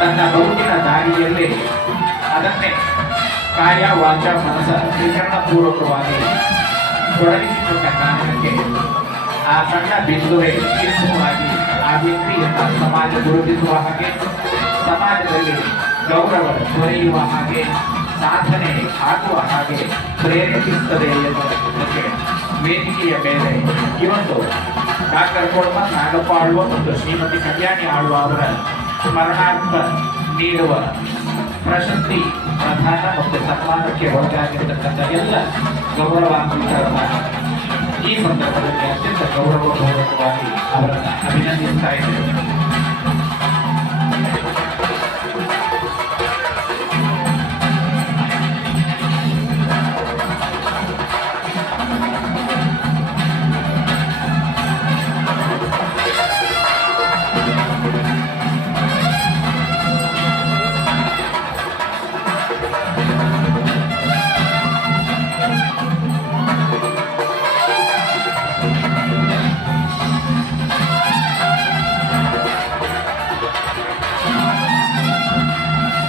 ತನ್ನ ಬದುಕಿನ ದಾರಿಯಲ್ಲಿ ಅದನ್ನೇ ಕಾಯ ವಾಚ ಮನಸ ತ್ರಿಕರಣಪೂರ್ವಕವಾಗಿ ತೊಡಗಿಸಿಕೊಂಡ ಕಾರಣಕ್ಕೆ ಆ ಸಣ್ಣ ಬಿಂದುವೆ ಚಿಹ್ನವಾಗಿ ಆ ವ್ಯಕ್ತಿಯನ್ನು ಸಮಾಜ ಗುರುತಿಸುವ ಹಾಗೆ, ಸಮಾಜದಲ್ಲಿ ಗೌರವ ದೊರೆಯುವ ಹಾಗೆ, ಸಾಧನೆ ಆಗುವ ಹಾಗೆ ಪ್ರೇರೇಪಿಸುತ್ತದೆ ಎನ್ನುವುದಕ್ಕೆ ವೇದಿಕೆಯ ಮೇಲೆ ಇವತ್ತು ಡಾಕ್ಟರ್ ಕೊಡಮನ್ ನಾಗಪ್ಪ ಆಳ್ವ ಮತ್ತು ಶ್ರೀಮತಿ ಕಲ್ಯಾಣಿ ಆಳ್ವ ಅವರ ಸ್ಮರಣಾರ್ಥ ನೀಡುವ ಪ್ರಶಸ್ತಿ ಪ್ರದಾನ ಮತ್ತು ಸನ್ಮಾನಕ್ಕೆ ಒಳಗಾಗಿರತಕ್ಕಂಥ ಎಲ್ಲ ಗೌರವಾನ್ವಿತರನ್ನ ಈ ಸಂದರ್ಭದಲ್ಲಿ ಅತ್ಯಂತ ಗೌರವಪೂರ್ವಕವಾಗಿ ಅವರನ್ನು ಅಭಿನಂದಿಸ್ತಾ ಇದ್ದೇವೆ.